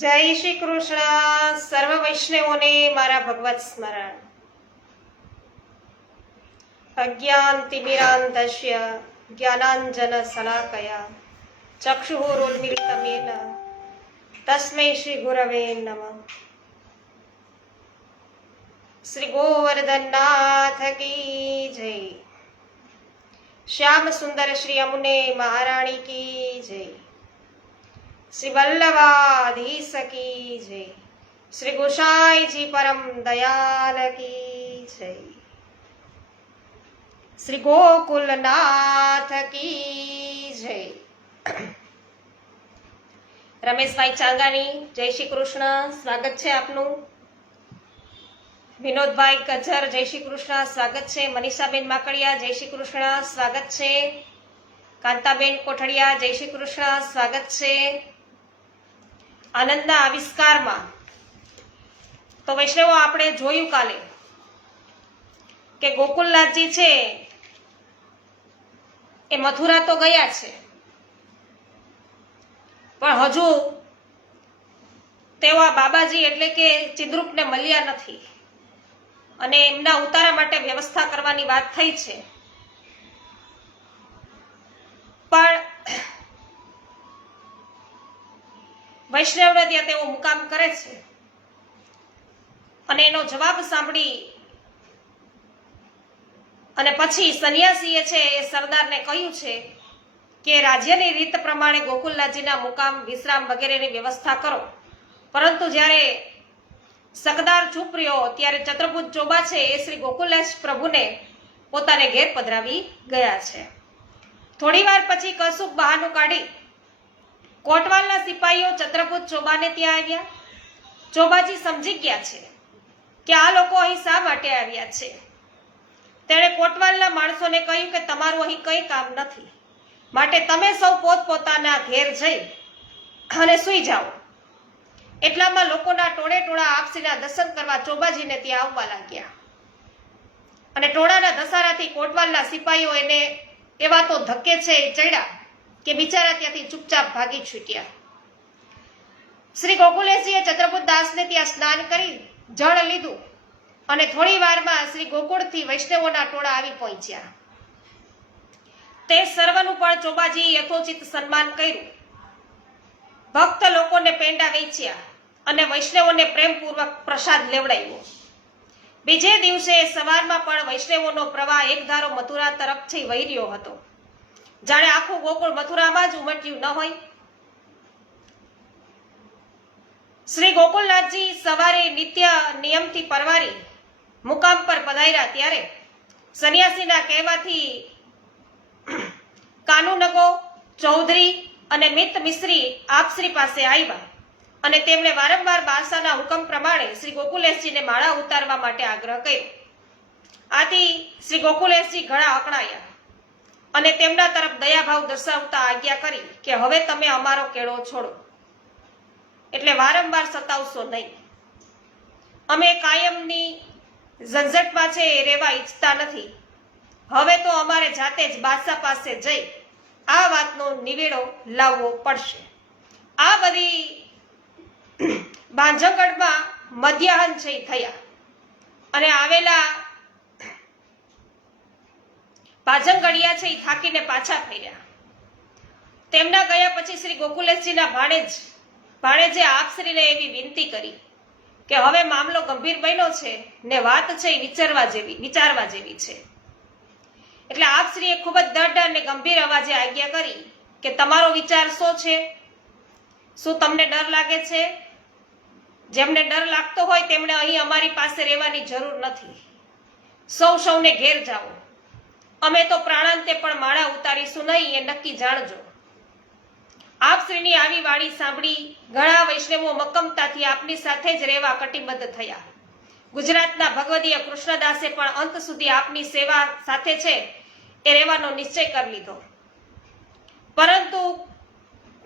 જય શ્રી કૃષ્ણ. સર્વ વૈષ્ણવોને મારા ભગવત સ્મરણ. અજ્ઞાનતિમિરાન્ધસ્ય જ્ઞાનાંજન શલાકયા ચક્ષુરુન્મિલિતમેન તસ્મૈ શ્રી ગુરવે નમઃ. શ્રી ગોવર્ધનનાથ કી જય. શ્યામ સુંદર શ્રી અમુને મહારાણી કી જય. श्री वल्लभाधीश की जय. श्री गोसाई जी परम दयाल की जय. श्री गोकुलनाथ की जय. રમેશભાઈ ચાંગાણી, જય શ્રી કૃષ્ણ, સ્વાગત છે આપનું. વિનોદભાઈ કજર, જય શ્રી કૃષ્ણ, સ્વાગત છે. મનીષાબેન માકડિયા, જય શ્રી કૃષ્ણ, સ્વાગત છે. કાંતાબેન કોઠડિયા, જય શ્રી કૃષ્ણ, સ્વાગત છે. આનંદના આવિષ્કારમાં તો વૈષ્ણવો આપણે જોયું કાલે કે ગોકુલનાથજી છે એ મથુરા તો ગયા છે, પણ હજુ તેઓ આ બાબાજી એટલે કે ચિદ્રુપને મળ્યા નથી અને એમના ઉતારા માટે વ્યવસ્થા કરવાની વાત થઈ છે. પણ વૈષ્ણવને ત્યાં તેઓ મુકામ કરે છે અને એનો જવાબ સાંભળી અને પછી સંન્યાસીએ છે એ સરદારને કહ્યું છે કે રાજ્યની રીત પ્રમાણે ગોકુલનાથજીના મુકામ, વિશ્રામ વગેરેની વ્યવસ્થા કરો. પરંતુ જ્યારે સકદાર ચૂપ રહ્યો ત્યારે ચત્રભુજ ચોબા છે એ શ્રી ગોકુલનાથ પ્રભુને પોતાને ઘેર પધરાવી ગયા છે. થોડી વાર પછી કશુંક બહાનું કાઢી કોટવાલના સિપાહીઓ ચત્રભુજ ચોબાને ત્યાં આવ્યા. ચોબાજી સમજી ગયા છે કે આ લોકો અહીં શા માટે આવ્યા છે. તેણે કોટવાલના માણસોને કહ્યું કે તમારું અહીં કંઈ કામ નથી, માટે તમે સૌ પોતપોતાના ઘેર જઈ અને સૂઈ જાઓ. એટલામાં લોકોના ટોળે ટોળા આપસીના દર્શન કરવા ચોબાજીને ત્યાં આવવા લાગ્યા અને ટોળાના ધસારાથી કોટવાલના સિપાહીઓ એને એવા તો ધક્કે છે એ ચડ્યા કે બિચારા ત્યાંથી ચૂપચાપ ભાગી છૂટ્યા. શ્રી ગોકુલેશજીએ ચત્રભુજ દાસને ત્યાં સ્નાન કરી જળ લીધું અને થોડી વારમાં શ્રી ગોકુળથી વૈષ્ણવોના ટોળા આવી પહોંચ્યા. તે સર્વનું પણ ચોબાજીએ યથોચિત સન્માન કર્યું. ભક્ત લોકોને પેંડા વેચ્યા અને વૈષ્ણવોને પ્રેમપૂર્વક પ્રસાદ લેવડાવ્યો. બીજે દિવસે સવારમાં પણ વૈષ્ણવોનો પ્રવાહ એકધારો મથુરા તરફથી વહી રહ્યો હતો, જાણે આખું ગોકુળ મથુરામાં જ ઉમટ્યું ન હોય. શ્રી ગોકુલનાથજી સવારે નિત્ય નિયમથી પરવારી મુકામ પર પધાર્યા ત્યારે સંન્યાસીના કહેવાથી કાનુનગો, ચૌધરી અને મિત મિશ્રી આપશ્રી પાસે આવ્યા અને તેમણે વારંવાર બાદશાહના હુકમ પ્રમાણે શ્રી ગોકુલેશજીને માળા ઉતારવા માટે આગ્રહ કર્યો. આથી શ્રી ગોકુલેશજી ઘણા અકળાયા અને તેમના તરફ દયાભાવ દર્શાવતા આજ્ઞા કરી કે હવે તમે અમારો કેળો છોડો, એટલે વારંવાર સતાવશો નહીં. અમે કાયમની ઝંઝટમાં છે એ રહેવા ઈચ્છતા નથી. હવે તો અમારે જાતે જ બાદશાહ પાસે જઈ આ વાતનો નિવેડો લાવવો પડશે. આ બધી બાંજગડમાં મધ્યાહન છે થયા અને આવેલા ભાજંગડિયા છે એ થાકીને પાછા ફર્યા. તેમના ગયા પછી શ્રી ગોકુલેશજીના ભાણેજે આપશ્રીને એવી વિનંતી કરી કે હવે મામલો ગંભીર બન્યો છે ને વાત છે એ વિચારવા જેવી છે. એટલે આપશ્રીએ ખૂબ જ દઢ અને ગંભીર અવાજે આજ્ઞા કરી કે તમારો વિચાર શું છે? શું તમને ડર લાગે છે? જેમને ડર લાગતો હોય તેમણે અહીં અમારી પાસે રહેવાની જરૂર નથી. સૌને ઘેર જાઓ. અમે તો પ્રાણાંતે પણ માળા ઉતારીશું નહીં, એ નક્કી જાણજો. આપશ્રીની આવી વાણી સાંભળી ઘણા વૈષ્ણવો મક્કમતાથી આપની સાથે જ રહેવા કટિબદ્ધ થયા. ગુજરાતના ભગવદીય કૃષ્ણદાસે પણ અંત સુધી આપની સેવા સાથે છે એ રહેવાનો નિશ્ચય કરી લીધો. પરંતુ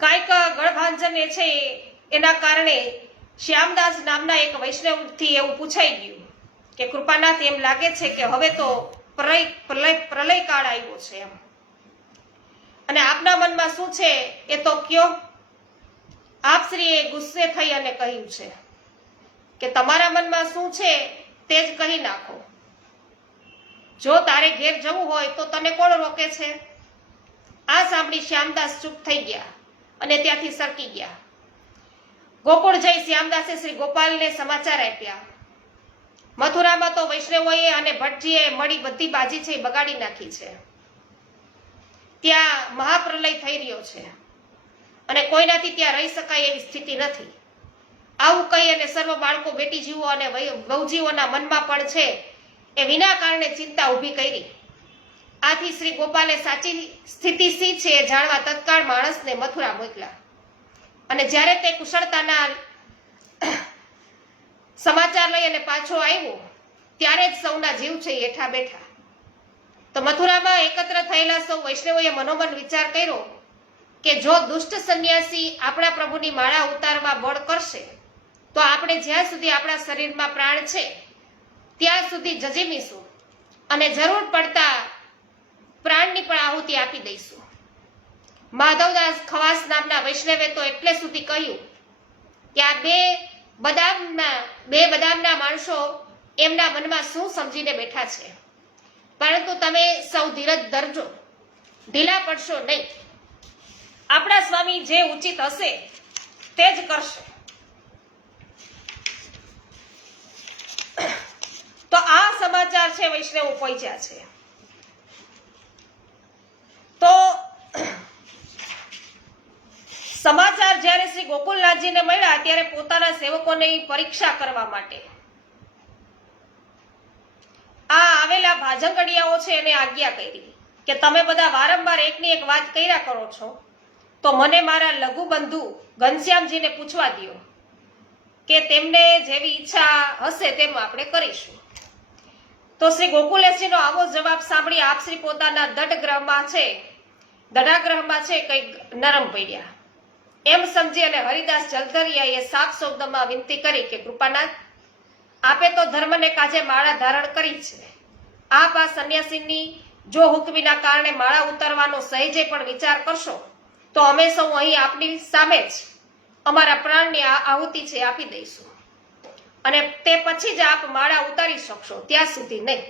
કાંઈક ગળભાંજન એ છે એના કારણે શ્યામદાસ નામના એક વૈષ્ણવથી એવું પૂછાઈ ગયું કે કૃપાનાથ, એમ લાગે છે કે હવે તો પ્રલય કાળ આવ્યો છે એમ, અને આપના મનમાં શું છે એ તો કયો. આપશ્રીએ ગુસ્સે થઈ અને કહ્યું છે કે તમારા મનમાં શું છે તે જ કહી નાખો. જો તારે ઘેર જવું હોય તો તને કોણ રોકે છે? આ સાંભળી શ્યામદાસ ચૂપ થઈ ગયા અને ત્યાંથી સરકી ગયા. ગોકુળ જઈ શ્યામદાસે શ્રી ગોપાલને સમાચાર આપ્યા. મથુરામાં તો વૈષ્ણવોએ અને ભટ્ટજીએ મળી બધી બાજી છે એ બગાડી નાખી છે. ત્યાં મહાપ્રલય થઈ રહ્યો છે અને કોઈનાથી ત્યાં રહી શકાય એવી સ્થિતિ નથી. આવું કહી અને સર્વ બાળકો બેટીજીવો અને વહુજીઓના મનમાં પણ છે એ વિના કારણે ચિંતા ઊભી કરી. આથી શ્રી ગોપાલે સાચી સ્થિતિ શી છે એ જાણવા તત્કાળ માણસને મથુરા મોકલ્યા અને જ્યારે તે કુશળતાના સમાચાર લઈ અને પાછો આવ્યો ત્યારે જ સૌના જીવ છે એ હેઠા બેઠા. તો મથુરામાં એકત્ર થયેલા સૌ વૈષ્ણવોએ મનોમન વિચાર કર્યો કે જો દુષ્ટ સંન્યાસી આપણા પ્રભુની માળા ઉતારવા બળ કરશે તો આપણે જ્યાં સુધી આપણા શરીરમાં પ્રાણ છે ત્યાં સુધી જજીમીશું અને જરૂર પડતા પ્રાણની પણ આહુતિ આપી દઈશું. માધવદાસ ખવાસ નામના વૈષ્ણવે તો એટલે સુધી કહ્યું કે આ બે બદામના માણસો એમના મનમાં શું સમજીને બેઠા છે, પરંતુ તમે સૌ ધીરજ ધરજો, ઢીલા પડશો નહીં. આપણા સ્વામી જે ઉચિત હશે તે જ કરશે. તો આ સમાચાર છે વૈષ્ણવ પહોંચ્યા છે. તો સમાચાર જ્યારે શ્રી ગોકુલનાથજીને મળ્યા ત્યારે પોતાના સેવકોની પરીક્ષા કરવા માટે આ આવેલા ભાજંગડિયાઓ છે એને આજ્ઞા કરી કે તમે બધા વારંવાર એકની એક વાત કર્યા કરો છો, તો મને મારા લઘુ બંધુ ઘનશ્યામજીને પૂછવા દો કે તેમને જેવી ઈચ્છા હશે તેમ આપણે કરીશું. તો શ્રી ગોકુલેશજીનો આવો જવાબ સાંભળી આપ શ્રી પોતાના દઢાગ્રહમાં છે કંઈક નરમ પડ્યા. એમ સમજી અને હરિદાસ જલધરિયાએ સાફ શબ્દમાં વિનંતી કરી કે કૃપાનાથ, આપે તો ધર્મને કાજે માળા ધારણ કરી છે. આપ આ સંન્યાસીની જો હુકમીના કારણે માળા ઉતારવાનો સહેજે પણ વિચાર કરશો તો અમે સૌ અહીં આપની સામે જ અમારા પ્રાણની આહુતિ છે આપી દઈશું અને તે પછી જ આપ માળા ઉતારી શકશો, ત્યાં સુધી નહીં.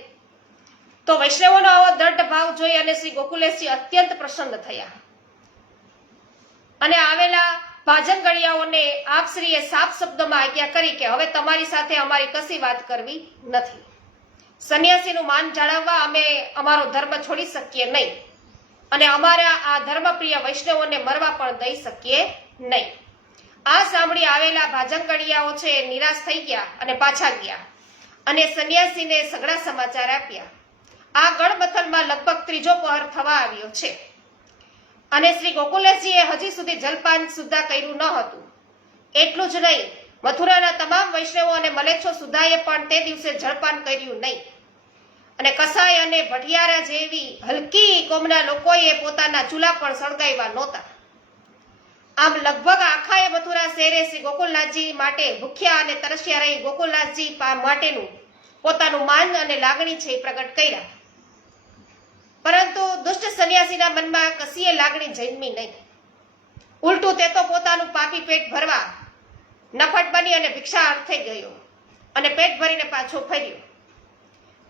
તો વૈષ્ણવોનો આવો દ્રઢ ભાવ જોઈ અને શ્રી ગોકુલેશજી અત્યંત પ્રસન્ન થયા અને આવેલા ભાજંગડિયાઓને આપશ્રીએ સાફ શબ્દમાં આજ્ઞા કરી કે હવે તમારી સાથે અમારી કશી વાત કરવી નથી. સંન્યાસીનું માન જાળવવા અમે અમારો ધર્મ છોડી શકીએ નહીં અને અમારા આ ધર્મપ્રિય વૈષ્ણવોને મરવા પણ દઈ શકીએ નહીં. આ સાંભળી આવેલા ભાજંગડિયાઓ છે નિરાશ થઈ ગયા અને પાછા ગયા અને સંન્યાસીને સઘળા સમાચાર આપ્યા. આ ગણમથલમાં લગભગ ત્રીજો પહર થવા આવ્યો છે અને શ્રી ગોકુલેશજીએ હજી સુધી જલપાન સુદ્ધા કર્યું ન હતું. એટલું જ નહીં, મથુરાના તમામ વૈષ્ણવો અને મલેચ્છો સુદ્ધાએ પણ તે દિવસે જળપાન કર્યું નહીં અને કસાઈ અને ભટિયારા જેવી હલકી કોમના લોકોએ પોતાના ચૂલા પણ સળગાવ્યા નહોતા. આમ લગભગ આખાએ મથુરા શહેરે શ્રી ગોકુલનાથજી માટે ભૂખ્યા અને તરસ્યા રહી ગોકુલનાથજી માટેનું પોતાનું માન અને લાગણી છે એ પ્રગટ કર્યા, પરંતુ દુષ્ટ સંન્યાસીના મનમાં કશીય લાગણી જન્મી નહીં. ઉલટું તે તો પોતાનું પાપી પેટ ભરવા નફટ બની અને ભિક્ષા અર્થે ગયો અને પેટ ભરીને પાછો ફર્યો.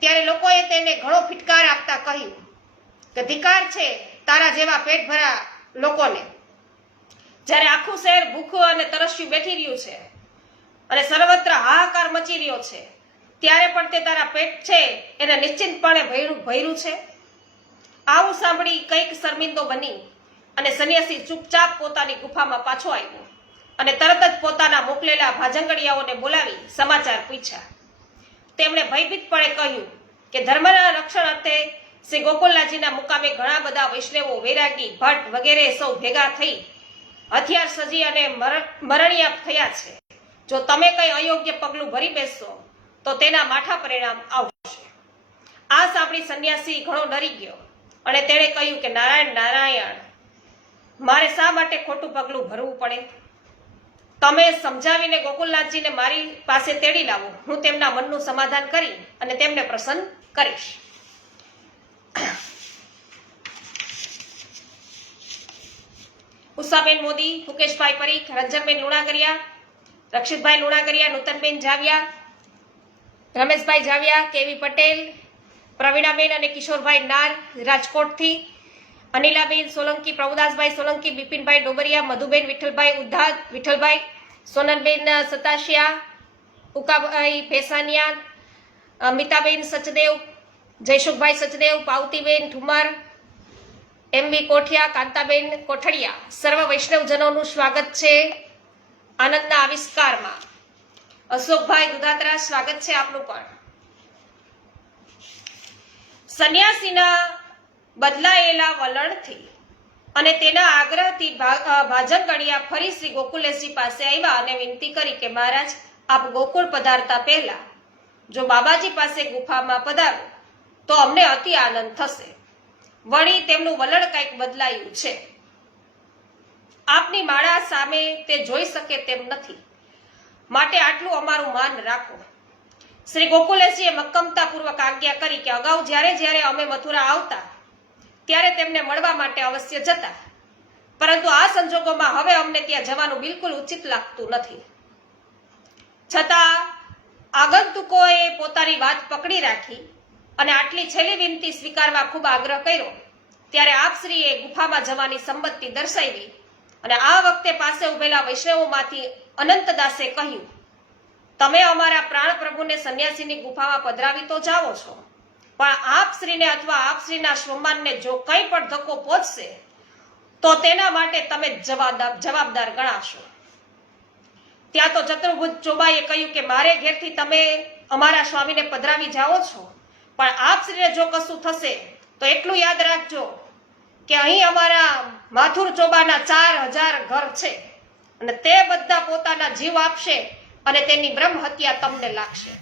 ત્યારે લોકોએ તેને ઘણો ફિટકાર આપતા કહ્યું કે ધિકાર છે તારા જેવા પેટ ભરા લોકોને. જ્યારે આખું શહેર ભૂખ્યું અને તરસ્યું બેઠી રહ્યું છે અને સર્વત્ર હાહાકાર મચી રહ્યો છે ત્યારે પણ તે તારા પેટ છે એને નિશ્ચિંતપણે ભર્યું છે. આવું સાંભળી કંઈક શર્મિંદો બની અને સંન્યાસી ચૂપચાપ પોતાની ગુફામાં પાછો આવ્યો અને તરત જ પોતાના મોકલેલા ભાજંગડિયાઓને બોલાવી સમાચાર પૂછ્યા. તેમણે ભયભીતપણે કહ્યું કે ધર્મના રક્ષણ અર્થે શ્રી ગોકુલનાથજીના મુકામે ઘણા બધા વૈષ્ણવો, વૈરાગી, ભટ્ટ વગેરે સૌ ભેગા થઈ હથિયાર સજી અને મરણિયા થયા છે. જો તમે કઈ અયોગ્ય પગલું ભરી બેસશો તો તેના માઠા પરિણામ આવશે. આ સાંભળી સંન્યાસી ઘણો ડરી ગયો અને તેણે કહ્યું કે નારાયણ નારાયણ, મારે શા માટે ખોટું પગલું ભરવું પડે? તમે સમજાવીને ગોકુલનાથજીને મારી પાસે તેડી લાવો, હું તેમના મનનું સમાધાન કરી અને તેમને પ્રસન્ન કરીશ. ઉષાબેન મોદી, મુકેશભાઈ પરીખ, રંજનબેન લુણાગરિયા, રક્ષિતભાઈ લુણાગરિયા, નૂતનબેન જાવિયા, રમેશભાઈ જાવિયા, કેવી પટેલ, પ્રવીણાબેન અને કિશોરભાઈ નાર રાજકોટથી, અનિલાબેન સોલંકી, પ્રભુદાસભાઈ સોલંકી, બિપિનભાઈ ડોબરિયા, મધુબેન વિઠ્ઠલભાઈ ઉદ્ધાત, વિઠ્ઠલભાઈ, સોનલબેન સતાશિયા, ઉકાભાઈ ભેસાનિયા, મિતાબેન સચદેવ, જયસુખભાઈ સચદેવ, પાવતીબેન ઠુમર, એમબી કોઠિયા, કાંતાબેન કોઠડિયા. સર્વ વૈષ્ણવજનોનું સ્વાગત છે આનંદના આવિષ્કારમાં. અશોકભાઈ દુધાત્રા, સ્વાગત છે આપનું પણ. સંન્યાસીના બદલાયેલા વલણથી અને તેના આગ્રહથી ભાજંગણિયા ફરી શ્રી ગોકુલેશજી પાસે આવ્યા અને વિનંતી કરી કે મહારાજ, આપ ગોકુળ પધારતા પહેલા જો બાબાજી પાસે ગુફામાં પધારો તો અમને અતિ આનંદ થશે. વળી તેમનું વલણ કંઈક બદલાયું છે. આપની માળા સામે તે જોઈ શકે તેમ નથી, માટે આટલું અમારું માન રાખો. શ્રી ગોકુલેશજીએ મક્કમતાપૂર્વક આજ્ઞા કરી કે અગાઉ જ્યારે અમે મથુરા આવતા ત્યારે તેમને મળવા માટે અવશ્ય જતા, પરંતુ આ સંજોગોમાં હવે અમને ત્યાં જવાનું બિલકુલ ઉચિત લાગતું નથી. છતાં આગંતુકોએ પોતાની વાત પકડી રાખી અને આટલી છેલ્લી વિનંતી સ્વીકારવા ખૂબ આગ્રહ કર્યો. ત્યારે આપશ્રીએ ગુફામાં જવાની સંમતિ દર્શાવી અને આ વખતે પાસે ઉભેલા વૈષ્ણવોમાંથી અનંતદાસે કહ્યું, તમે અમારા પ્રાણ પ્રભુને સંન્યાસીની ગુફામાં પધરાવી તો જાઓ છો, પણ આપશ્રીને અથવા આપશ્રીના સ્વમાનને જો કંઈ પણ ધક્કો પહોંચશે તો તેના માટે તમે જવાબદાર ગણાશો. ત્યાં તો ચતુર્ભુજ ચોબાએ કહ્યું કે મારે ઘેરથી તમે અમારા સ્વામીને પધરાવી જાઓ છો, પણ આપશ્રીને જો કશું થશે તો એટલું યાદ રાખજો કે અહીં અમારા માથુર ચોબાના 4000 ઘર છે અને તે બધા પોતાના જીવ આપશે અને તેની બ્રહ્મ હત્યા તમને લાગશે.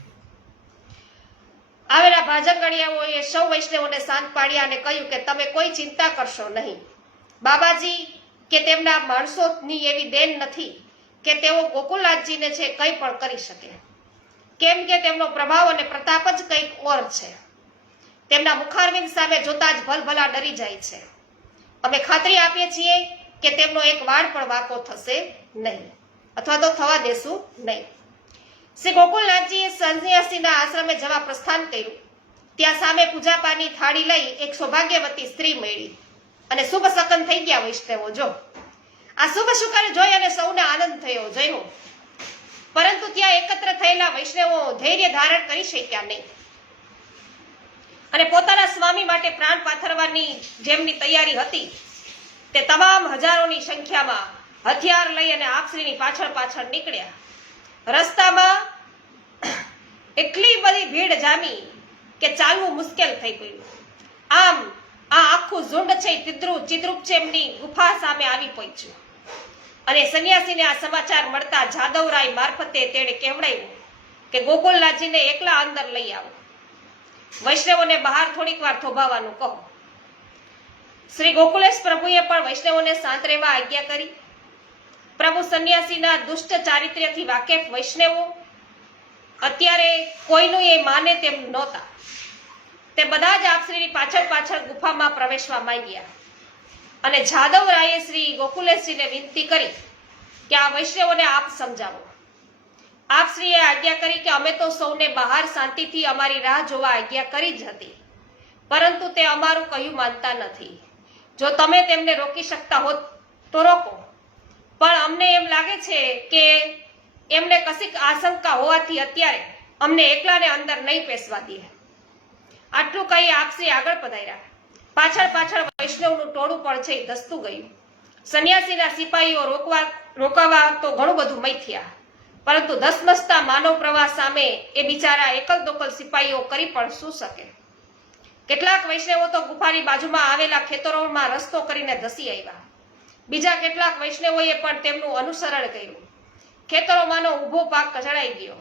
આવેલા ભાજંગણિયાઓએ સૌ વૈષ્ણવોને શાંત પાડ્યા અને કહ્યું કે તમે કોઈ ચિંતા કરશો નહીં. બાબાજી કે તેમના માણસોની એવી દેન નથી કે તેઓ ગોકુલનાથજીને છે કંઈ પણ કરી શકે, કેમ કે તેમનો પ્રભાવ અને પ્રતાપ જ કંઈક ઓર છે. તેમના મુખારવિંદ સામે જોતા જ ભલભલા ડરી જાય છે. અમે ખાતરી આપીએ છીએ કે તેમનો એક વાળ પણ વાંકો થશે નહીં, અથવા તો થવા દેશું નહીં. શ્રી ગોકુલનાથજીએ સંન્યાસીના આશ્રમે જવા પ્રસ્થાન કર્યું. ત્યાં સામે પૂજાપાની થાળી લઈ એક સૌભાગ્યવતી સ્ત્રી મળી અને શુભ સકન થઈ ગયા વૈષ્ણવો. જો આ શુભ શુકન જોઈ અને સૌને આનંદ થયો જોયું, પરંતુ ત્યાં એકત્ર થયેલા વૈષ્ણવો ધૈર્ય ધારણ કરી શક્યા નહીં અને પોતાના સ્વામી માટે પ્રાણ પાથરવાની જેમની તૈયારી હતી તે તમામ હજારોની સંખ્યામાં હથિયાર લઈ અને આપશ્રીની પાછળ નીકળ્યા. રસ્તામાં એટલી બધી ભીડ જામી કે ચાલવું મુશ્કેલ થઈ ગયું. આમ આ આખું ઝુંડ છે ચિદ્રુપ એમની ગુફા સામે આવી પહોંચ્યું અને સંન્યાસીને આ સમાચાર મળતા જાદવરાય મારફતે તેણે કહેવડાવ્યું કે ગોકુલનાથજીને એકલા અંદર લઈ આવો, વૈષ્ણવોને બહાર થોડીક વાર થોભાવવાનું કહો. શ્રી ગોકુલેશ પ્રભુએ પણ વૈષ્ણવોને શાંત રહેવા આજ્ઞા કરી. પ્રભુ સંન્યાસીના દુષ્ટ ચારિત્ર્યથી વાકેફ વૈષ્ણવો અત્યારે કોઈનું એ માને તેમ નહોતા. તે બધા જ આપશ્રીની પાછળ ગુફામાં પ્રવેશવા માંગ્યા અને જાદવરાયે શ્રી ગોકુલેશજીને વિનંતી કરી કે આ વૈષ્ણવોને આપ સમજાવો. આપશ્રીએ આજ્ઞા કરી કે અમે તો સૌને બહાર શાંતિથી અમારી રાહ જોવા આજ્ઞા કરી જ હતી, પરંતુ તે અમારું કહ્યું માનતા નથી. જો તમે તેમને રોકી શકતા હોત તો રોકો, પણ અમને એમ લાગે છે કે એમને કશીક આશંકા હોવાથી અત્યારે અમને એકલાને અંદર નહીં પેસવા દે. આટલું કહી આપશ્રી આગળ પધાર્યા. પાછળ વૈષ્ણવનું ટોળું પણ છે ધસતું ગયું. સંન્યાસીના સિપાહીઓ રોકાવા તો ઘણું બધું મથ્યા, પરંતુ ધસમસતા માનવ પ્રવાહ સામે એ બિચારા એકલ દોકલ સિપાહીઓ કરી પણ શું શકે. કેટલાક વૈષ્ણવો તો ગુફાની બાજુમાં આવેલા ખેતરોમાં રસ્તો કરીને ધસી આવ્યા. બીજા કેટલાક વૈષ્ણવોએ પણ તેમનું અનુસરણ કર્યું. ખેતરોમાંનો ઊભો પાક કચડાઈ ગયો.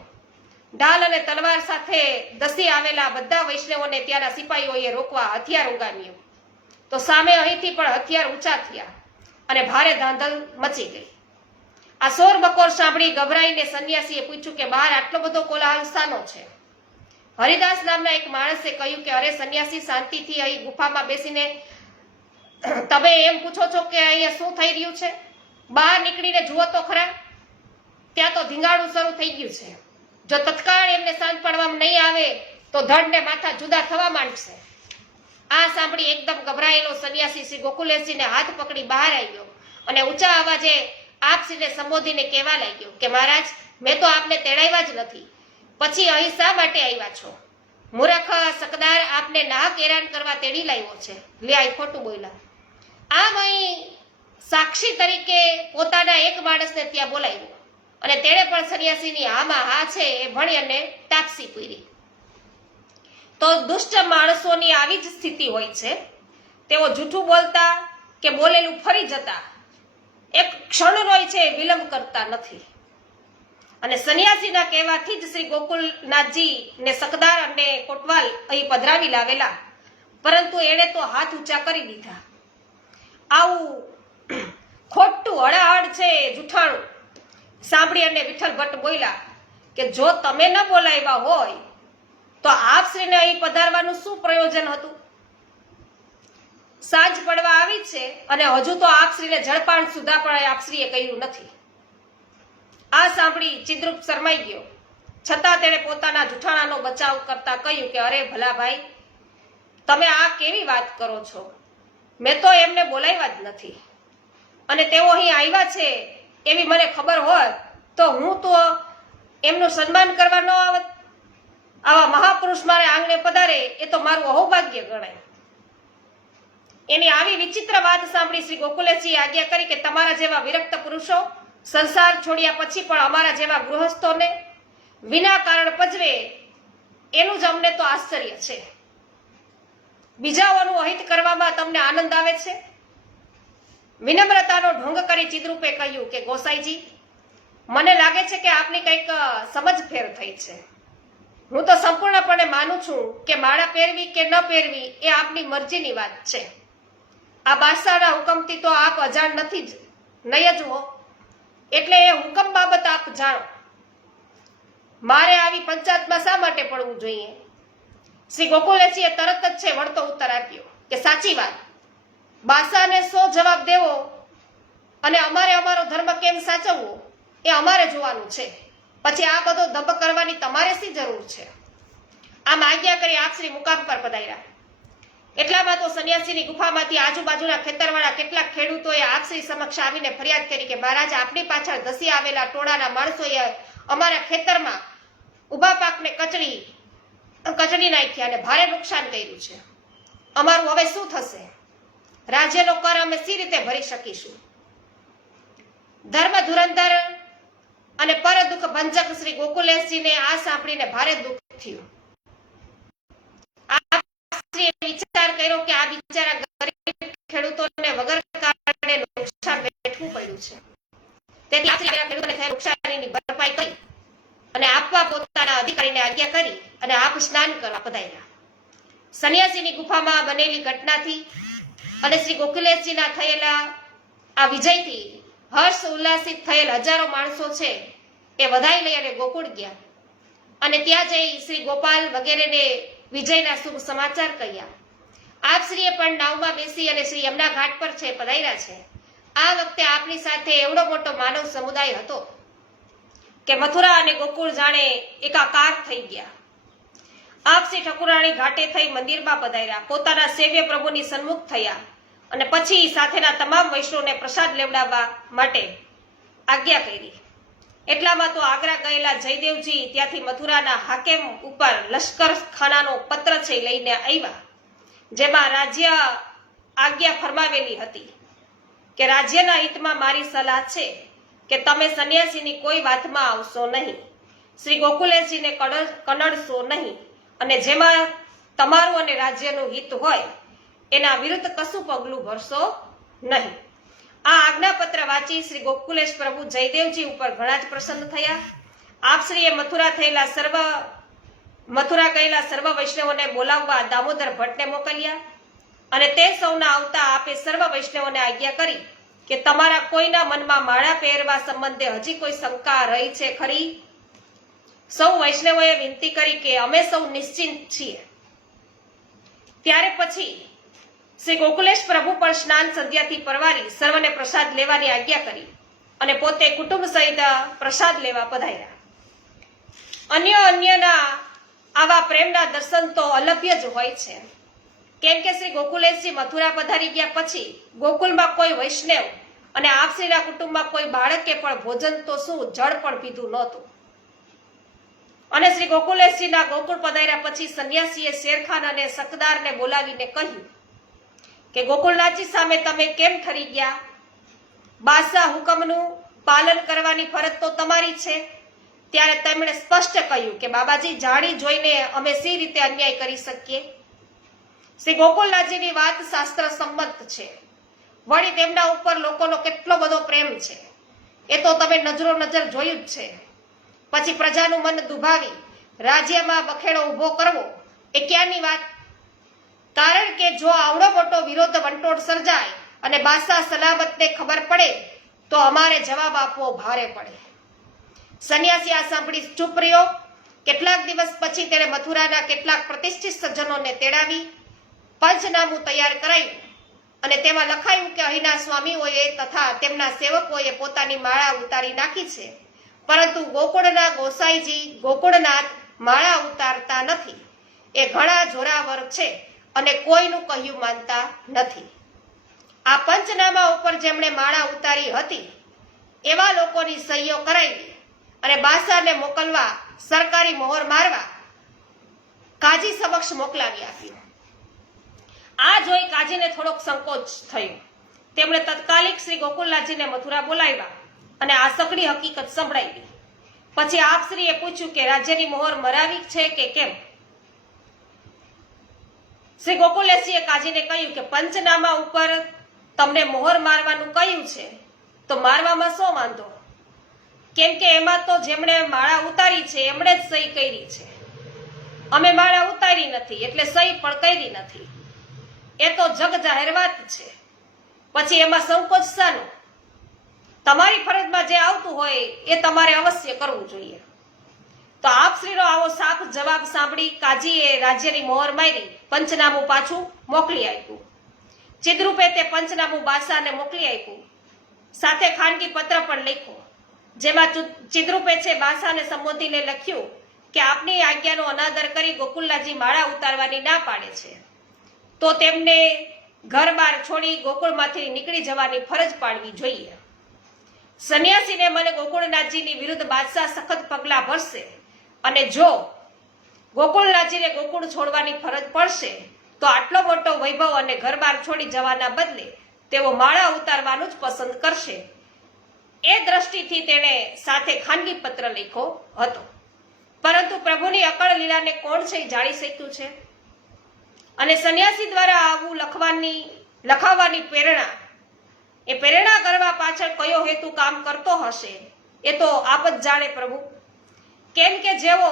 ઢાલ અને તલવાર સાથે ધસી આવેલા બધા વૈષ્ણવોને ત્યાંના સિપાહીઓએ રોકવા હથિયાર ઉગામ્યું તો સામે અહીંથી પણ હથિયાર ઊંચા થયા અને ભારે ધાંધલ મચી ગઈ. આ શોર બકોર સાંભળી ગભરાઈને સંન્યાસીએ પૂછ્યું કે બહાર આટલો બધો કોલાહલ શાનો છે? હરિદાસ નામના એક માણસે કહ્યું કે અરે સંન્યાસી, શાંતિથી અહીં ગુફામાં બેસીને તમે એમ પૂછો છો કે અહીંયા શું થઈ રહ્યું છે? બહાર નીકળીને જુઓ તો ખરા, ત્યાં તો ધીંગાણું શરૂ થઈ ગયું છે. જો તત્કાળ એમને શાંત પાડવામાં નહીં આવે તો ધડ ને માથા જુદા થવા માંડશે. આ સાંભળી એકદમ ગભરાયેલો સંન્યાસી શ્રી ગોકુલેશજીને હાથ પકડી બહાર આવ્યો અને ઊંચા અવાજે આપશ્રીને સંબોધીને કહેવા લાગ્યો કે મહારાજ, મેં તો આપને તેડાવ્યા જ નથી, પછી અહીં શા માટે આવ્યા છો? મૂર્ખ શકદાર આપને નાહક હેરાન કરવા તેડી લાવ્યો છે. લે, આ ખોટું બોલ્યા. આમ અહીં સાક્ષી તરીકે પોતાના એક માણસને ત્યાં બોલાવ્યો અને તેણે પણ સંન્યાસીની હામાં હા છે એ ભણી અને તાપસી પૂરી. તો દુષ્ટ માણસોની આવી જ સ્થિતિ હોય છે. તેઓ જૂઠું બોલતા કે બોલેલું ફરી જતા એક ક્ષણનો છે વિલંબ કરતા નથી. અને સંન્યાસીના કહેવાથી જ શ્રી ગોકુલનાથજી ને શકદાર અને કોટવાલ અહીં પધરાવી લાવેલા, પરંતુ એણે તો હાથ ઊંચા કરી દીધા. આવું ખોટું હળાહળ છે જૂઠાણું સાંભળી અને વિઠ્ઠલ ભટ્ટ બોલ્યા કે જો તમે ન બોલાવ્યા હોય તો આપશ્રીને અહીં પધારવાનું શું પ્રયોજન હતું? સાંજ પડવા આવી છે અને હજુ તો આપશ્રીને જળપાન સુધા પણ આપશ્રીએ કર્યું નથી. આ સાંભળી ચિદ્રુપ શરમાઈ ગયો, છતાં તેણે પોતાના જૂઠાણાનો બચાવ કરતા કહ્યું કે અરે ભલા ભાઈ, તમે આ કેવી વાત કરો છો? મેં તો એમને બોલાવ્યા જ નથી અને તેઓ અહીં આવ્યા છે એવી મને ખબર હોત તો હું તો એમનું સન્માન કરવા ન આવત. આવા મહાપુરુષ મારે આંગણે પધારે એ તો મારું અહોભાગ્ય ગણાય. એની આવી વિચિત્ર વાત સાંભળી શ્રી ગોકુલેશજીએ આજ્ઞા કરી કે તમારા જેવા વિરક્ત પુરુષો સંસાર છોડ્યા પછી પણ અમારા જેવા ગૃહસ્થોને વિના કારણ પજવે એનું જ અમને તો આશ્ચર્ય છે. બીજાઓનું અહિત કરવામાં તમને આનંદ આવે છે? વિનમ્રતાનો ઢોંગ કરી ચિદ્રુપે કહ્યું કે ગોસાઈજી, મને લાગે છે કે આપની કંઈક સમજ ફેર થઈ છે. હું તો સંપૂર્ણપણે માનું છું કે માળા પહેરવી કે ન પહેરવી એ આપની મરજીની વાત છે. આ બાદશાહના હુકમથી તો આપ અજાણ નથી જ નહીં જ હો, એટલે એ હુકમ બાબત આપ જાણો. મારે આવી પંચાયતમાં શા માટે પડવું જોઈએ? શ્રી ગોકુલેશજીએ તરત જ છે વળતો ઉત્તર આપ્યો કે સાચી વાત, બાદશાહને 100 જવાબ દેવો અને અમારે અમારો ધર્મ કેમ સાચવવો એ અમારે જોવાનું છે. પછી આ બધો દંભ કરવાની તમારે શી જરૂર છે? આમ આજ્ઞા કરી આપશ્રી મુકામ પર પધાર્યા. એટલામાં તો સંન્યાસીની ગુફામાંથી આજુબાજુના ખેતરવાળા કેટલાક ખેડૂતોએ આપશ્રી સમક્ષ આવીને ફરિયાદ કરી કે મહારાજ, આપની પાછળ ધસી આવેલા ટોળાના માણસોએ અમારા ખેતરમાં ઉભા પાકને કચડી નાખ્યા અને ભારે નુકસાન કર્યું છે. અમારું હવે શું થશે? રાજ્યનો કર અમે સી રીતે ભરી શકીશું? ધર્મ ધુરંધર અને પર દુઃખ ભંજક શ્રી ગોકુલેશજીને આ સાંભળીને ભારે દુઃખ થયું. વિચાર કર્યો કે આ બિચારા ગરીબ ખેડૂતોને વગર કારણે નુકસાન વેઠવું પડ્યું છે. તેથી ખેડૂતોને થયેલ નુકસાનીની ભરપાઈ કરી અને આપવા પોતાના અધિકારીને આજ્ઞા કરી અને આપ સ્નાન કરવા પધાર્યા. સંન્યાસીની ગુફામાં બનેલી ઘટનાથી અને શ્રી ગોકુલેશજીના થયેલા આ વિજયથી હર્ષ ઉલ્લાસિત થયેલ હજારો માણસો છે એ વધાઈ લઈ અને ગોકુળ ગયા અને ત્યાં જઈ શ્રી ગોપાલ વગેરેને વિજયના શુભ સમાચાર કહ્યા. આપશ્રીએ પણ નાવમાં બેસી અને શ્રી યમુના ઘાટ પર છે પધાર્યા છે. આ વખતે આપની સાથે એવડો મોટો માનવ સમુદાય હતો કે મથુરા અને ગોકુળ જાણે એકાકાર થઈ ગયા. આપ શ્રી ઠકુરાણી ઘાટે થઈ મંદિરમાં પધાર્યા, પોતાના સેવ્ય પ્રભુની સન્મુખ થયા અને પછી સાથેના તમામ વૈષ્ણવને પ્રસાદ લેવડાવવા માટે આજ્ઞા કરી. એટલામાં તો આગ્રા ગયેલા જયદેવજી ત્યાંથી મથુરાના હાકેમ ઉપર લશ્કર ખાનાનો પત્ર છે લઈને આવ્યા, જેમાં રાજ્ય આજ્ઞા ફરમાવેલી હતી કે રાજ્યના હિતમાં મારી સલાહ છે કે તમે સંન્યાસીની કોઈ વાતમાં આવશો નહીં, શ્રી ગોકુલેશજીને કનડશો નહીં અને જેમાં તમારું અને રાજ્યનું હિત હોય એના વિરુદ્ધ કશું પગલું ભરશો નહીં. આ આજ્ઞાપત્ર વાંચી શ્રી ગોકુલેશ પ્રભુ જયદેવજી ઉપર ઘણા જ પ્રસન્ન થયા. આપશ્રીએ મથુરા ગયેલા સર્વ વૈષ્ણવોને બોલાવવા દામોદર ભટ્ટને મોકલ્યા અને તે સૌના આવતા આપે સર્વ વૈષ્ણવોને આજ્ઞા કરી કે તમારા કોઈના મનમાં માળા પહેરવા સંબંધે હજી કોઈ શંકા રહી છે ખરી? સૌ વૈષ્ણવોએ વિનંતી કરી કે અમે સૌ નિશ્ચિંત છીએ. ત્યારે પછી શ્રી ગોકુલેશ પ્રભુ પણ સ્નાન સંધ્યાથી પરવારી સર્વને પ્રસાદ લેવાની આજ્ઞા કરી અને પોતે કુટુંબ સહિત પ્રસાદ લેવા પધાર્યા. અન્યના આવા પ્રેમના દર્શન તો અલભ્ય જ હોય છે. કેમ કે શ્રી ગોકુલેશજી મથુરા પધારી ગયા પછી ગોકુલમાં કોઈ વૈષ્ણવ અને આપશ્રીના કુટુંબમાં કોઈ બાળકે પણ ભોજન તો શું જળ પણ પીધું નહોતું. અને શ્રી ગોકુલેશજીના ગોકુળ પધાર્યા પછી સંન્યાસીએ શેરખાન અને શકદારને બોલાવીને કહ્યું કે ગોકુળનાથજી સામે તમે કેમ ઠરી ગયા? બાદશાહ હુકમનું પાલન કરવાની ફરજ તો તમારી છે. ત્યારે તેમણે સ્પષ્ટ કહ્યું કે બાબાજી, જાણી જોઈને અમે સી રીતે અન્યાય કરી શકીએ? શ્રી ગોકુળનાથજીની વાત શાસ્ત્ર સંમત છે. વળી તેમના ઉપર લોકોનો કેટલો બધો પ્રેમ છે એ તો તમે નજરો નજર જોયું જ છે. પછી પ્રજાનું મન દુભાવી રાજ્યમાં બખેડો ઉભો કરવો એ ક્યાંની વાત? કારણ કે જો આવડો મોટો વિરોધ વંટોળ સર્જાય અને બાદશાહ સલામતને ખબર પડે તો અમારે જવાબ આપવો ભારે પડે. સંન્યાસી આ સાંભળી ચૂપ રહ્યો. કેટલાક દિવસ પછી તેણે મથુરાના કેટલાક પ્રતિષ્ઠિત સજ્જનોને તેડાવી પંચનામું તૈયાર કરાયું અને તેમાં લખાયું કે અહીંના સ્વામીઓએ તથા તેમના સેવકોએ પોતાની માળા ઉતારી નાખી છે, પરંતુ ગોકુળના ગોસાઈજી ગોકુળનાથ માળા ઉતારતા નથી. એ ઘણા જોરાવર છે અને કોઈનું કહ્યું માનતા નથી. આ પંચનામા ઉપર જેમણે માળા ઉતારી હતી એવા લોકોની સહીઓ કરાવી અને બાદશાહને મોકલવા સરકારી મોહર મારવા કાજી સમક્ષ મોકલાવી આપ્યું. આ જોઈ કાજીને થોડોક સંકોચ થયો. તેમણે તત્કાલિક શ્રી ગોકુળનાથજીને મથુરા બોલાવ્યા અને આ સઘળી હકીકત સંભળાવી. પછી આપશ્રીએ પૂછ્યું કે રાજ્યની મોહર મરાવી છે કે કેમ? શ્રી ગોકુલેશજીએ કાજીને કહ્યું કે પંચનામા ઉપર તમને મોહર મારવાનું કહ્યું છે તો મારવામાં શો વાંધો? કેમ કે એમાં તો જેમણે માળા ઉતારી છે એમણે જ સહી કરી છે. અમે માળા ઉતારી નથી એટલે સહી પણ કરી નથી. એ તો જગ જાહેર વાત છે. પછી એમાં સંકોચ શાનો? તમારી ફરજમાં જે આવતું હોય એ તમારે અવશ્ય કરવું જોઈએ. તો આપશ્રીનો આવો સાફ જવાબ સાંભળી કાજીએ રાજ્યની મોહર મારી પંચનામું પાછું મોકલી આપ્યું. ચિદ્રુપે તે પંચનામું બાદશાહને મોકલી આપ્યું. સાથે ખાનગી પત્ર પણ લખ્યો, જેમાં ચિદ્રુપે છે બાદશાહને સંબોધીને લખ્યું કે આપની આજ્ઞાનો અનાદર કરી ગોકુળનાથજી માળા ઉતારવાની ના પાડે છે તો તેમને ઘર બાર છોડી ગોકુળમાંથી નીકળી જવાની ફરજ પાડવી જોઈએ. સંન્યાસીને મને ગોકુળનાથજીની વિરુદ્ધ બાદશાહ સખત પગલાં ભરશે અને જો ગોકુળનાથજીને ગોકુળ છોડવાની ફરજ પડશે તો આટલો મોટો વૈભવ અને ઘર બાર છોડી જવાના બદલે તેઓ માળા ઉતારવાનું જ પસંદ કરશે. એ દ્રષ્ટિથી તેણે સાથે ખાનગી પત્ર લખ્યો હતો. પરંતુ પ્રભુની અકળ લીલાને કોણ છે જાણી શક્યું છે? અને સંન્યાસી દ્વારા આવું લખાવવાની પ્રેરણા કરવા પાછળ કયો હેતુ કામ કરતો હશે એ તો આપ જ જાણે પ્રભુ. કેમ કે જેવો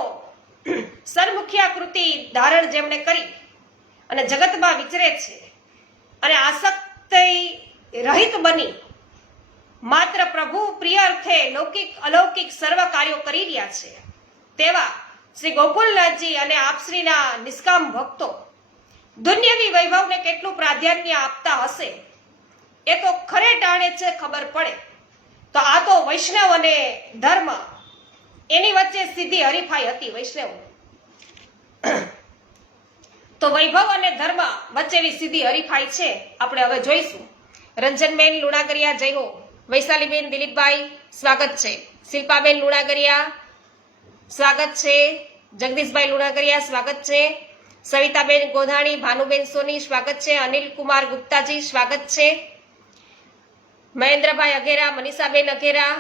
સન્મુખ્યાકૃતિ ધારણ જેમણે કરી અને જગતમાં વિચરે છે અને આસક્તિ રહિત બની માત્ર પ્રભુ પ્રિય અર્થે લૌકિક અલૌકિક સર્વ કાર્યો કરી રહ્યા છે તેવા શ્રી ગોકુળનાથજી અને આપશ્રીના નિષ્કામ ભક્તો દુન્યવી વૈભવને કેટલું પ્રાધાન્ય આપતા હશે એ તો ખરે ટાણે છે ખબર પડે. તો આ તો વૈષ્ણવ અને ધર્મ એની વચ્ચે સીધી હરીફાઈ હતી. વૈષ્ણવ તો વૈભવ અને ધર્મ વચ્ચેની સીધી હરીફાઈ છે. આપણે હવે જોઈશું. રંજનબેન લુણાગરિયા જય હો. વૈશાલીબેન દિલીપભાઈ સ્વાગત છે. શિલ્પાબેન લુણાગરિયા સ્વાગત છે. જગદીશભાઈ લુણાગરિયા સ્વાગત છે. સવિતાબેન ગોધાણી, ભાનુબેન સોની સ્વાગત છે. અનિલ કુમાર ગુપ્તાજી સ્વાગત છે. મહેન્દ્રભાઈ અઘેરા, મનીષાબેન અઘેરા,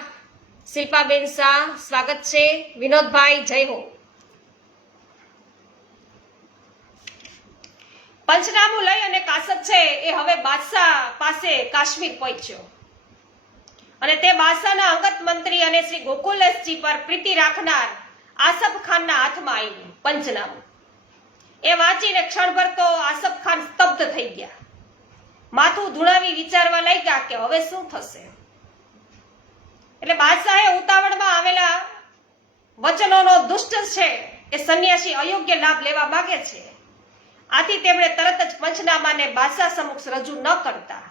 શિલ્પાબેન શાહ સ્વાગત છે. વિનોદભાઈ જય હો. પંચનામું લઈ અને કાસદ છે એ હવે બાદશાહ પાસે કાશ્મીર પહોંચ્યો અને તે બાદશાહના અંગત મંત્રી અને શ્રી ગોકુલેશજી પર પ્રીતિ રાખનાર આસફ ખાનના હાથમાં આવ્યું પંચનામું. એ વાંચીને ક્ષણભર તો આસફ ખાન સ્તબ્ધ થઈ ગયા. માથું ધૂણાવી વિચારવા લાગ્યા કે હવે શું થશે. એટલે બાદશાહે ઉતાવળમાં આવેલા વચનોનો દુષ્ટ છે એ સંન્યાસી અયોગ્ય લાભ લેવા માંગે છે આથી તેમણે તરત જ પંચનામાને બાદશાહ સમક્ષ રજૂ ન કરતા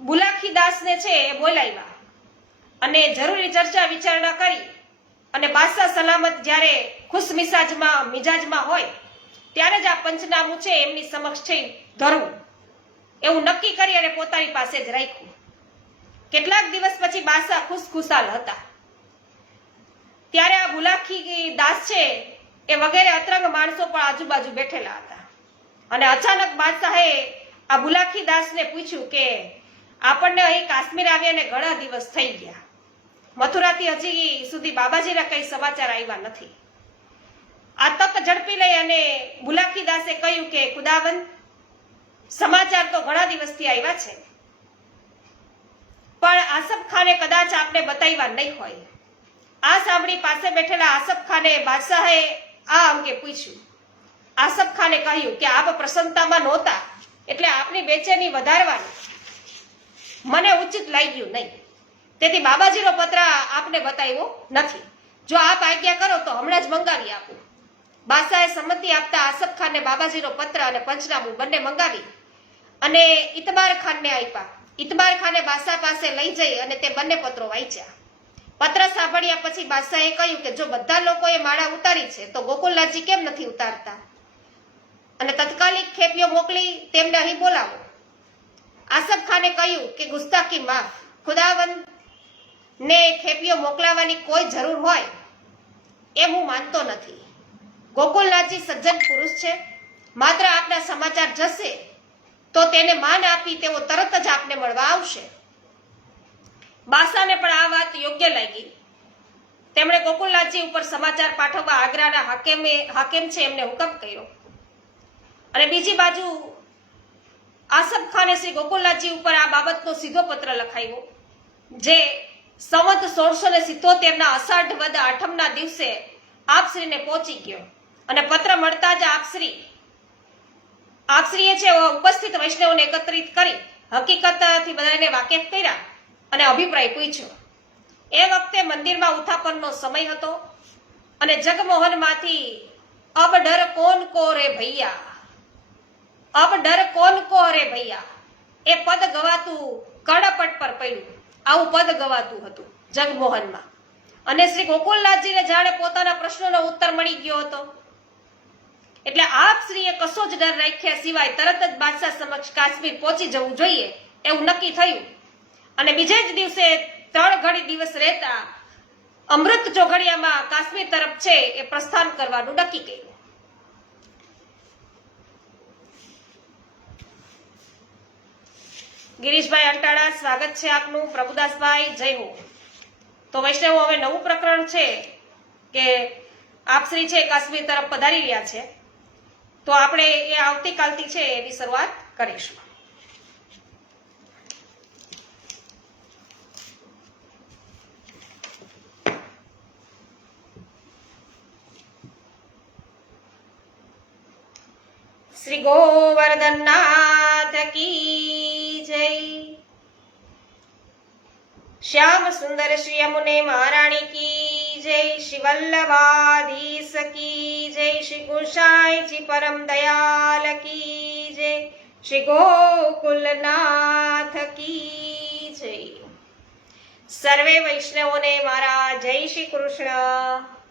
બુલાખીદાસને છે એ બોલાવ્યા અને જરૂરી ચર્ચા વિચારણા કરી અને બાદશાહ સલામત જ્યારે ખુશ મિજાજમાં હોય ત્યારે જ આ પંચનામું છે એમની સમક્ષ છે ધરવું એવું નક્કી કરી અને પોતાની પાસે જ રાખ્યું. કેટલાક દિવસ પછી બાદશાહ ખુશખુશાલ હતા. ત્યારે આ બુલાખી દાસ છે એ વગેરે અતરંગ માણસો પણ આજુબાજુ બેઠેલા હતા અને અચાનક બાદશાહે આ બુલાખી દાસને પૂછ્યું કે આપણને અહીં કાશ્મીર આવ્યાને ઘણા દિવસ થઈ ગયા, મથુરાથી હજી સુધી બાબાજીના કઈ સમાચાર આવ્યા નથી. આ તક ઝડપી લઈ અને બુલાખી દાસે કહ્યું કે ખુદાવંદ, સમાચાર તો ઘણા દિવસથી આવ્યા છે, પણ આસફ ખાને કદાચ આપને બતાવ્યા નહીં હોય. આ સાંભળી પાસે બેઠેલા આસફ ખાને બાદશાહે આ અંગે પૂછ્યું. આસફ ખાને કહ્યું કે આપ પ્રસન્નતામાં નહોતા એટલે આપની બેચેની વધારવાનું મને ઉચિત લાગ્યું નહીં, તેથી બાબાજીનો પત્ર આપને બતાવ્યો નથી. જો આપ આજ્ઞા કરો તો હમણાં જ મંગાવી આપું. બાદશાહે સંમતિ આપતા આસફ ખાનને બાબાજીનો પત્ર અને પંચનામું બંને મંગાવી અને ઇતબાર ખાનને આપ્યા. ઇતબાર ખાને બાદશાહ પાસે લઈ જઈ અને તે બંને પત્રો વાંચ્યા. પત્ર સાંભળ્યા પછી બાદશાહે કહ્યું કે જો બધા લોકોએ માળા ઉતારી છે તો ગોકુલનાથજી કેમ નથી ઉતારતા અને તત્કાલિક ખેપીઓ મોકલી તેમને અહીં બોલાવો. આસફ ખાને કહ્યું કે ગુસ્તાખી માફ, ખુદાવંદ ને ખેપીઓ મોકલાવવાની કોઈ જરૂર હોય એમ હું માનતો નથી. ગોકુલનાથજી સજ્જન પુરુષ છે, માત્ર આપના સમાચાર જશે તો તેને માન આપી તેઓ તરત જ આપને મળવા આવશે. બાદશાહને પણ આ વાત યોગ્ય લાગી. તેમણે ગોકુલનાથજી ઉપર સમાચાર પાઠવવા આગ્રાના હાકેમ છે એમને હુકમ કર્યો અને બીજી બાજુ આસફ ખાને શ્રી ગોકુલનાથજી ઉપર આ બાબતનો સીધો પત્ર લખાવ્યો જે સંવત 1677 ના અષાઢ વદ આઠમના દિવસે આપશ્રીને પહોંચી ગયો અને પત્ર મળતા જ આપશ્રીએ છે ઉપસ્થિત વૈષ્ણવોને એકત્રિત કરી હકીકતથી બધાને વાકેફ કર્યા અને અભિપ્રાય પૂછ્યો. એ વખતે મંદિરમાં ઉત્થાપનનો સમય હતો અને જગમોહનમાંથી અબ ડર કોન કો રે ભૈયા, અબ ડર કોન કો રે ભૈયા એ પદ ગવાતું કર્ણપટ પર પડ્યું. આવું પદ ગવાતું હતું જગમોહનમાં અને શ્રી ગોકુલનાથજીને જાણે પોતાના પ્રશ્નનો ઉત્તર મળી ગયો હતો એટલે આપશ્રીએ કશો જ ડર રાખ્યા સિવાય તરત જ બાદશાહ સમક્ષ કાશ્મીર પહોંચી જવું જોઈએ એવું નક્કી થયું અને બીજે જ દિવસે 3 ઘડી દિવસ રહેતા અમૃત ચોઘડિયામાં કાશ્મીર તરફ છે એ પ્રસ્થાન કરવાનું નક્કી કર્યું. ગિરીશભાઈ અંટાળા, સ્વાગત છે આપનું. પ્રભુદાસભાઈ, જય હો. તો વૈષ્ણવો, હવે નવું પ્રકરણ છે કે આપશ્રી છે કાશ્મીર તરફ પધારી રહ્યા છે, તો આપણે એ આવતીકાલથી છે એની શરૂઆત કરીશું. શ્રી ગોવર્ધનનાથ કી જય. શ્યામ સુંદર શ્રી યમુને મહારાણી કી જય. શ્રી વલ્લભાધીશ કી જય. શ્રી ગુસાઈજી પરમ દયાલ કી જય. શ્રી ગોકુલનાથ કી જય. સર્વે વૈષ્ણવોને મારા જય શ્રી કૃષ્ણ.